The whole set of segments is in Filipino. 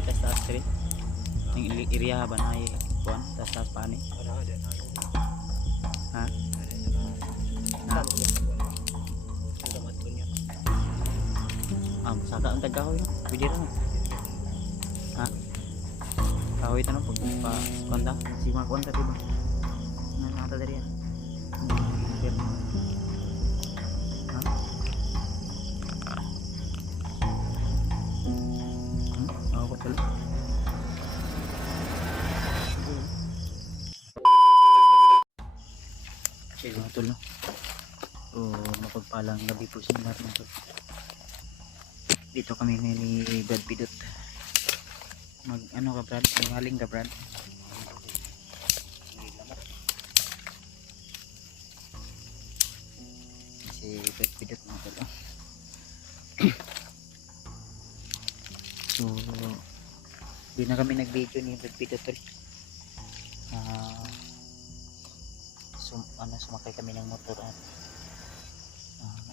Ay taas rin. Ang area ba na ay kuan taas pa ni. Ha? Ha? Saka ang tagahoy no. Pwede ra. Ha? Kahoy tanong pag pa konta si mga konta diba? Nata dari yan. Ha? Ako tol. Sige mga tol no. Mapagpalang gabi po sa lahat mga tol. Dito kami ni Brad Pidot. Mag ano ka Brad? Maghaling ka Brad? Si Brad Pidot mga tol. So di na kami nag-video ni Brad Pidot tol. Sumakay kami ng motor at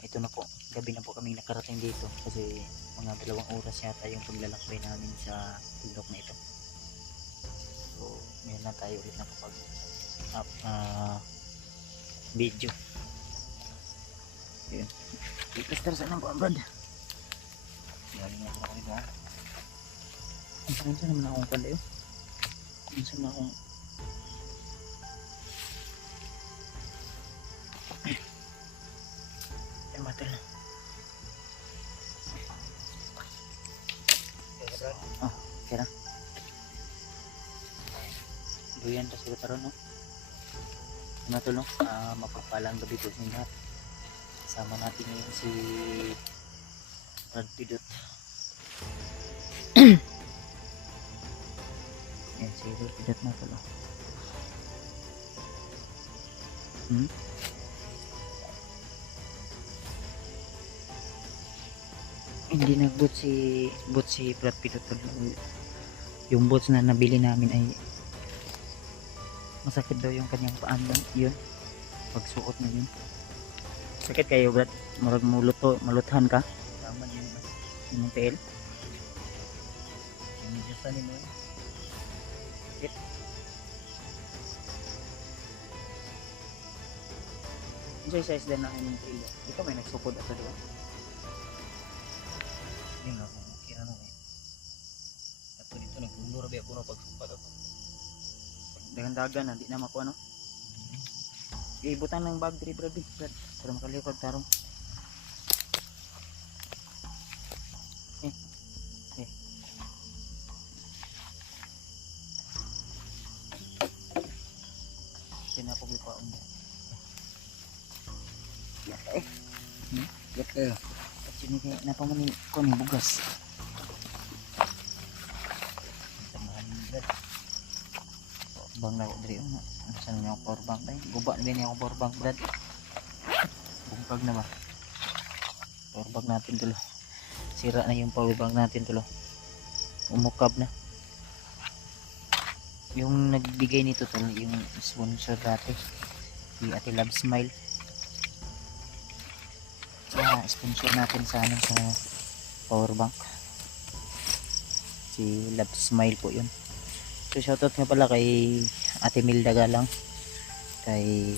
ito na po, gabi na po kami nakarating dito kasi mga 2 oras yata yung paglalakbay namin sa bundok na ito. So ngayon na tayo ulit nakapag video. Yun, i-plaster saan po ang brad. Galing na po ako ito ha. Ang saan naman akong pala yun. Ang saan na akong matal. Kira. Duyan ta siguro taron no. Matul no. Mapagpalang gabi po sa lahat. Sama natin ngayon si Brad Pidot. Yan si Brad Pidot na tulo. Hindi nag-boot si Brad Pidot. Yung boots na nabili namin ay masakit daw yung kanyang paan yun pagsuot na yun. Sakit kayo Brad? Murag maluthan ka? Tama yun yung tail yung medyasan mo sakit. Enjoy size din na yung tail. Ikaw may nagsukod ato diba? Hindi nga kung kira na ato dito nag-ulur ba ako na pagsumpat ako dagan-dagan hindi na makuha no. Ibutan ng bag diri Brad para makalikod tarong. Sinapogi pa mo. Yak eh. Sini kay napamani ko ni bugas. Bang na diri na. Saan niyo power bank dai? Guba na din yung power bank Brad. Bumpag na ba? Power bank natin tulo. Sira na yung power bank natin tulo. Umukab na. Yung nagbigay nito tulo yung sponsor dati. Si Ate Love Smile. Sponsor natin sa sa power bank. Si Love Smile po yun. So shoutout nga pala kay Ate Milda Galang, kay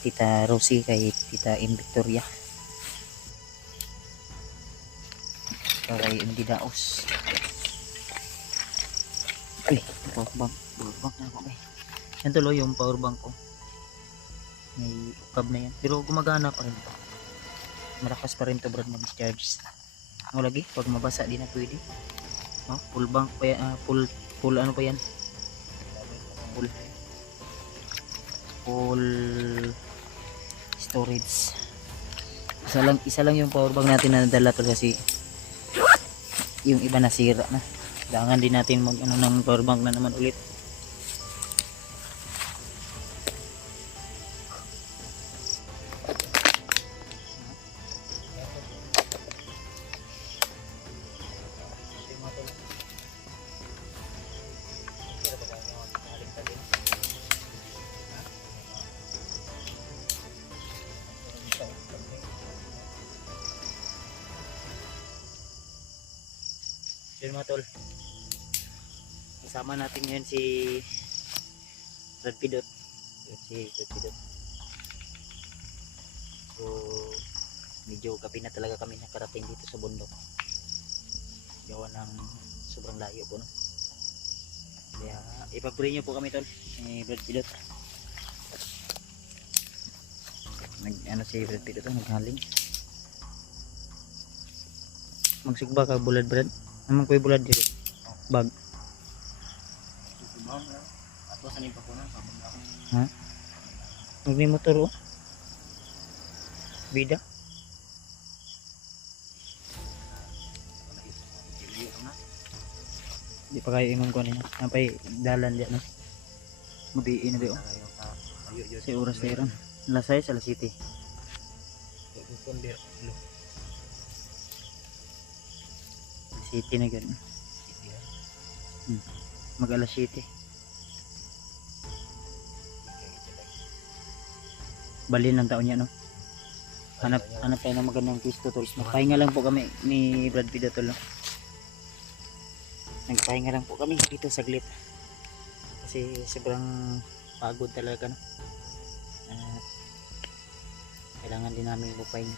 Tita Rosie, kay Tita Victoria, kay MD Daos. Ay, power bank na ako eh. Yan tuloy yung power bank ko. May ukab na yan. Pero gumagana pa rin. Malakas pa rin to Brad mag-charge. Ano lagi? Pag mabasa di na pwede. Oh, full bank pa yan. Full ano pa yan? Full storage. Isa lang yung power bank natin na nadala to kasi yung iba nasira na. Kailangan din natin mag ano ng power bank na naman ulit. Yun mga tol. Kasama natin ngayon si Brad Pidot. Yun si Brad Pidot. So medyo gabi na talaga kami nakarating dito sa bundok. Gawa ng sobrang layo po, no? Kaya ipag-pray nyo po kami tol ni Brad Pidot. Ano si Brad Pidot naghaling. Magsugba ka bulad Brad. Naman ko bulad dito. Bag. Ato sa nipa ko na. Ha? Magni motor oh. Bida. Di pa kayo imong ko niya. Napay dalan diyan no. Mudiin na di oh. Si oras na iron. Alas 6, alas 7. City na gano'n. Mag alas 7. Balin lang taon niya no. Hanap tayo ng magandang pwesto tol. Nagpahinga lang po kami ni Brad Pidot tol. No? Nagpahinga lang po kami dito saglit. Kasi sobrang pagod talaga no. Kailangan din namin lupain.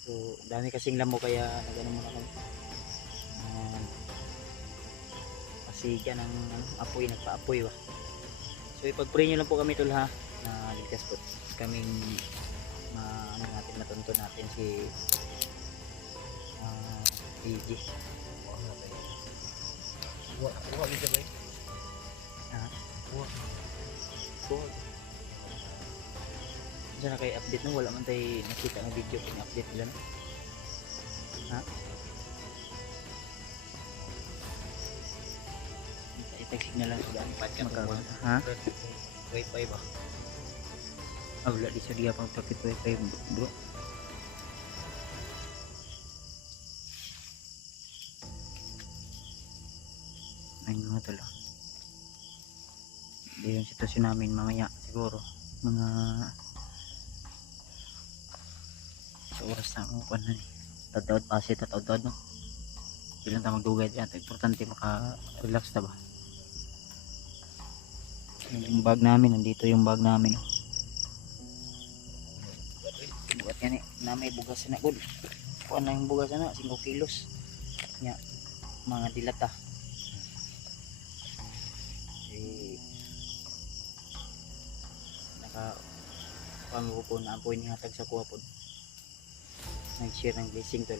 So dami kasing lamo kaya nagano muna kami. Pasiga ng apoy, nagpa-apoy ba. So ipag-pray nyo lang po kami tol ha, na ligtas po kaming matunto natin si PG. Wah bisa baik. Cool. Diyan na kayo update no, wala man tayo nakita na video kung update nila no. Ha? Signal lang sudah magkaroon. Ha? Wifi ba? Ah, wala di siya pang packet wifi bro. Ayun nga tala. Hindi yung sitwasyon namin mamaya siguro. Mga sa oras na ako na ni. Tataod pasi, tataod no. Bilang ta magdugay dyan. Importante maka-relax na ba? Yung bag namin, nandito yung bag namin. Buat yan eh, na may bugas na good. Kuha na yung bugas na, 5 kilos. Nya, mga dilata. Naka po na apoy ni hatag sa kuha po. Nag-share ng blessing tol.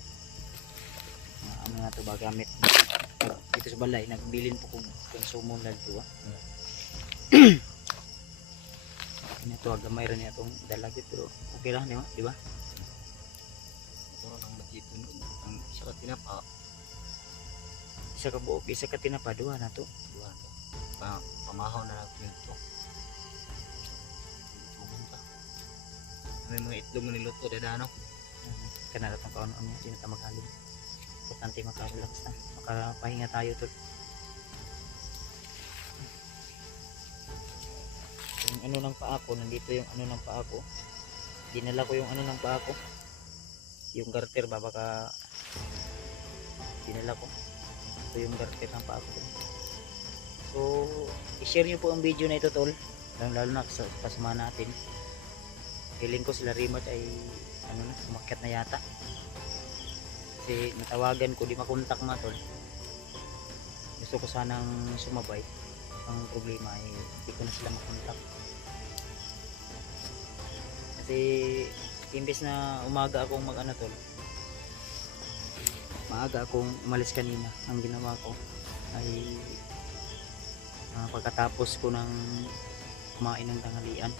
Ano nga to ba gamit? Dito sa balay, nagbilin po kung konsumo na ito ito gamay rin itong dalagit pero okay lang di ba? Ito lang matito ang isa ka tinapa. Isa ka buok, isa ka tinapa, duha na to. Pamahaw na natin ito. May mga itlog na niluto dada no. Kanala tong kaon ano tinata maghalin. Importante maka-relax na, makapahinga tayo tol. Yung ano ng paa ko, nandito yung ano ng paa ko. Dinala ko yung ano ng paa ko. Yung garter ba baka dinala ko. Ito yung garter ng paa ko. So, i-share niyo po ang video na ito tol. Lalo na sa kasama natin. Feeling ko sila remote ay ano na, umakyat na yata. Kasi natawagan ko, di makontak mga tol. Gusto ko sanang sumabay. Ang problema ay hindi ko na sila makontak. Kasi imbes na umaga akong mag-ano tol, maaga akong umalis kanina. Ang ginawa ko ay pagkatapos ko ng kumain ng tanghalian.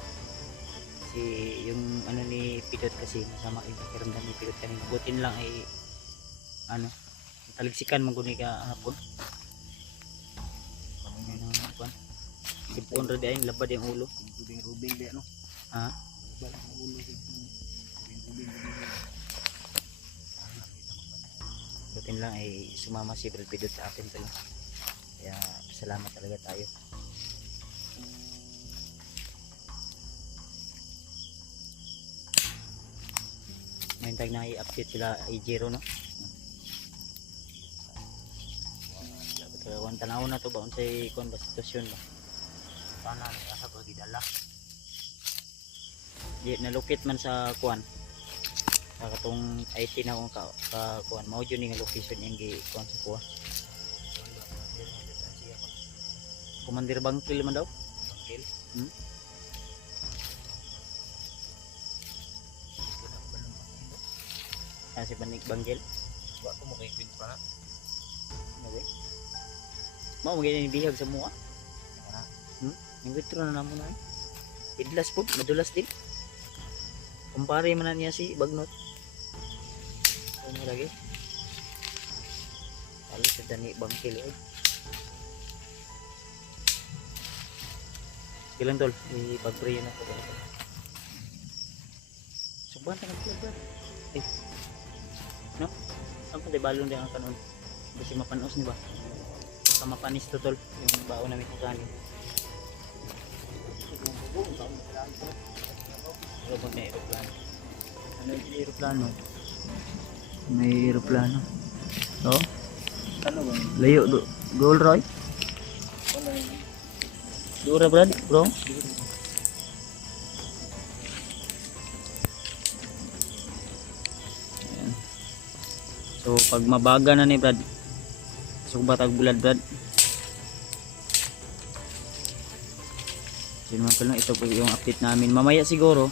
Kasi yung ano ni Pidot kasi masama yung pakiramdam ni Pidot kanina. Butin lang ay ano, taligsikan maguni ka hapon. Sipon radi ay labad yung ulo. Rubing di ano? Ha? Labad ang ulo. Butin lang ay sumama si Brad Pidot sa atin talaga. Kaya salamat talaga tayo. Ngayon tayo na i-update sila i-Jero no. Kung tanaw na to ba unsay kon ba sitwasyon ba. Tanan asa ko gidala. Di nalukit man sa kuan. Sa katong IT na kung ka kuan mao jud ning location yang gi kuan sa kuha. Komandir Bangkil man daw. Bangkil. Si Banik Bangkil. Wa ko mo kay kwento pa na. Okay. Mao mo gini bihag sa mua. Kana. Yung withdraw na namo na. Idlas po, madulas din. Kumpare man na niya si Bagnot. Ano lagi? Alis sa Dani Bangkil eh. Ilan tol? Ipag-pray na ko. Suban ta nag-vlog. Eh. No? Ang pati balon din ang kanon. Kasi mapanos ni ba? Baka mapanis to tol. Yung baon namin kakanin. Ano may aeroplano? Ano yung aeroplano? May aeroplano. Oh? Ano ba? Layo do. Goal Roy? Dura Brad, bro. Ayan. So pag mabaga na ni Brad. So batag bulad Brad. So naman lang ito po yung update namin. Mamaya siguro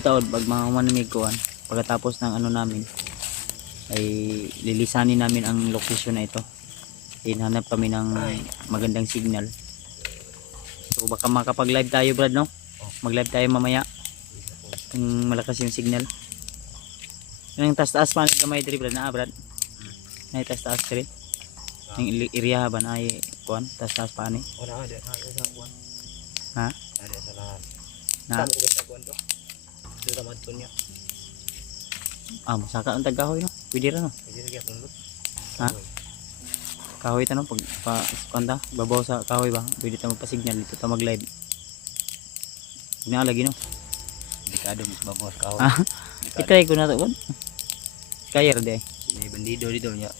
taod pag mga manamig kuan pagkatapos ng ano namin ay lilisanin namin ang location na ito. Hinanap kami ng magandang signal. So baka makapag-live tayo Brad no? Mag-live tayo mamaya. Yung malakas yung signal. Yung taas-taas pa ng gamay diri Brad na Brad. Nay taas-taas diri. Yung area ba na ay kuan taas-taas pa ni. Wala ada sa kuan. Ha? Ada sa lahat. Na Tama ko sa kuan to. Dito madton niya. masaka ang tagahoy no. Pwede ra no. Pwede ra gyapon lut. Ha? Kahoy ta no pag kanta babaw sa kahoy ba pwede ta magpa-signal dito ta mag-live. Ina lagi no. Delikado mas babaw sa kahoy. Ah, itry ko na to kon. Kaya ra di ay. May bandido dito niya.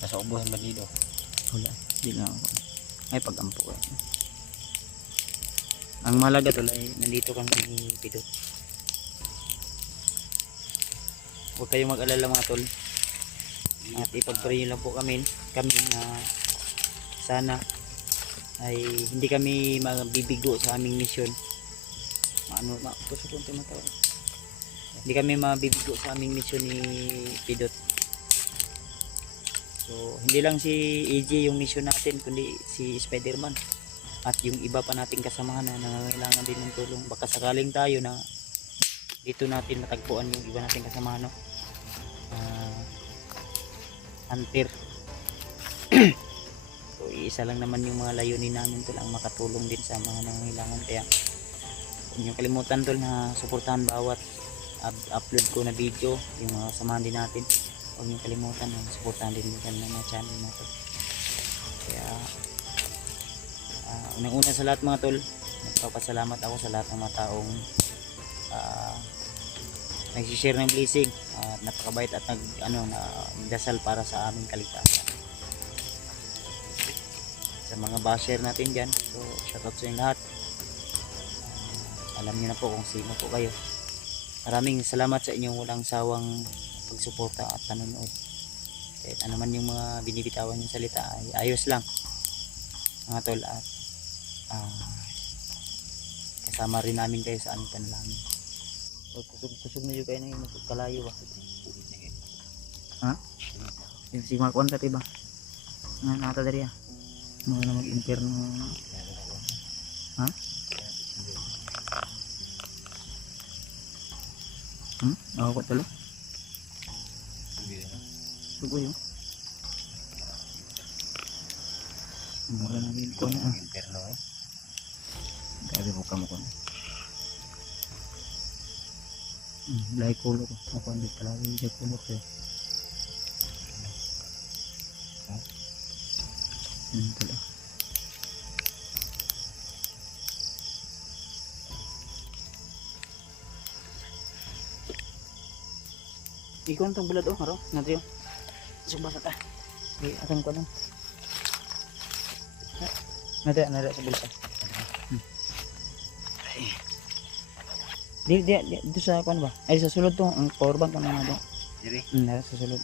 Nasa ubos ang bandido. Wala. Di na ako. Ay pag-ampo ko. Ang malaga tol ay nandito kang pidot. Huwag kayong mag-alala mga tol. At ipag-pray lang po kami na sana ay hindi kami mabibigo sa aming misyon. Hindi kami mabibigo sa aming misyon ni Pidot. So hindi lang si AJ yung misyon natin kundi si Spider-Man at yung iba pa nating kasamahan na nangangailangan din ng tulong. Baka sakaling tayo na dito natin matagpuan yung iba nating kasamahan no. Hunter. So isa lang naman yung mga layunin namin tol ang makatulong din sa mga nangangailangan kaya huwag nyo kalimutan tol na suportahan bawat upload ko na video yung mga samahan din natin. Huwag nyo kalimutan na suportahan din ng mga channel natin. Kaya unang-una sa lahat mga tol nagpapasalamat ako sa lahat ng mga taong nagsishare ng blessing at napakabait at nagdasal para sa aming kaligtasan. Sa mga basher natin dyan, so shoutout sa inyo lahat. Alam niyo na po kung sino po kayo. Maraming salamat sa inyong walang sawang pagsuporta at panonood. Kahit ano man yung mga binibitawan yung salita ay ayos lang mga tol at kasama rin namin kayo sa aming panalangin. Kusog na yung kayo na yung kalayo ba? Ha? Si Mark 1 kati ba? Nata dari ya? Mga na mag-imperno. Ha? Ako ko talo? Sugo yun? Mura na rin ko na Interno eh. Grabe ko kamo ko na Lai kulo ko. Ako hindi pala yung kulo ko. Pala. Ikaw ang bulad oh, haro. Nadriyo. Subasa ta. Di atang ko lang. Nada sa bulsa. Di dito sa kuan ba? Ay sa sulod to, ang power bank ano na do. Dire. Nada sa sulod.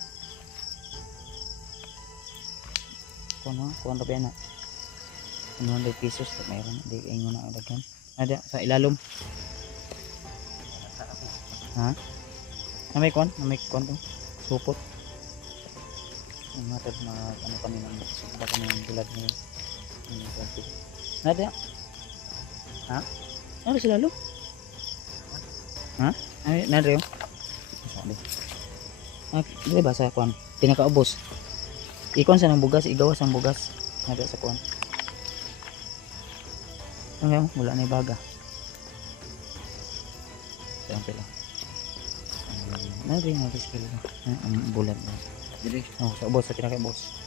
Kuan ra na. 100 pesos to mayroon. Di ingon na daghan. Nada sa ilalom. Ha? Na may kuan to. Supot. Ang matad na ano kami ng sugba kami ng bulad ni. Nada. Ha? Ano sila lo? Ha? Ay, nada yun. Sabi. Di ba sa kuan? Pinakaubos. Ikon sa ng bugas, igawas ang bugas. Nada sa kuan. Ano yun? Wala na ibaga. Saan pala? Nada yung nabis kilo. Ang bulad na. Dire. Oh, sa ubos, sa pinakaubos.